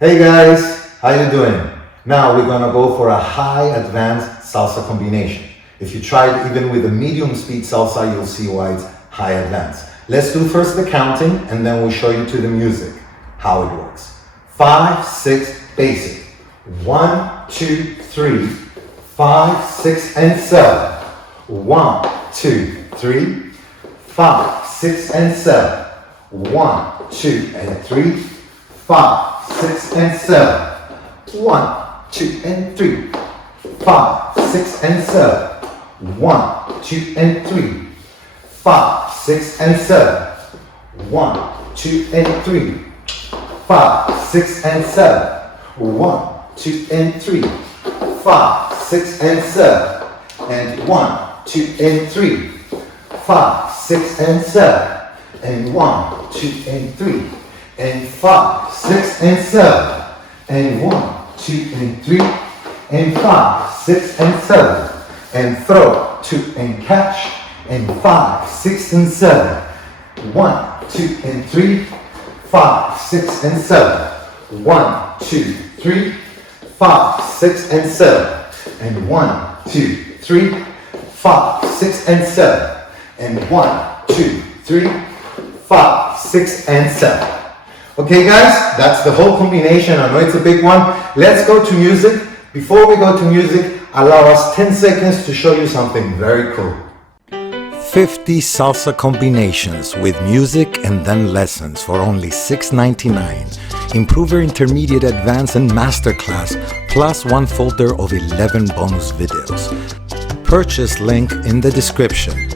Hey guys, how you doing? Now we're gonna go for a high advanced salsa combination. If you try it even with a medium speed salsa, you'll see why it's high advanced. Let's do first the counting and then we'll show you to the music how it works. 5, 6, basic. 1, 2, 3, 5, 6, and 7. 1, 2, 3, 5, 6, and 7. 1, 2, and 3, 5, 6, and 7. 1, 2, and 3, 5, 6, and 7. 1, 2, and 3, 5, 6, and 7. 1, 2, and 3, 5, 6, and 7. 1, 2, and 3, 5, 6, and 7. And 1, 2, and 3, 5, 6, and 7. And 1, 2, and 3, and 5, 6, and 7. And 1, 2, and 3, and 5, 6, and 7. And throw, 2, and catch, and 5, 6, and 7. 1, 2, and 3, 5, 6, and 7. 1, 2, 3, 5, 6, and 7. And 1, 2, 3, 5, 6, and 7. And 1, 2, 3, 5, 6, and 7. Okay guys, that's the whole combination. I know it's a big one. Let's go to music. Before we go to music, allow us 10 seconds to show you something very cool. 50 salsa combinations with music and then lessons for only $6.99. Improver, Intermediate, Advanced, and Masterclass, plus one folder of 11 bonus videos. Purchase link in the description.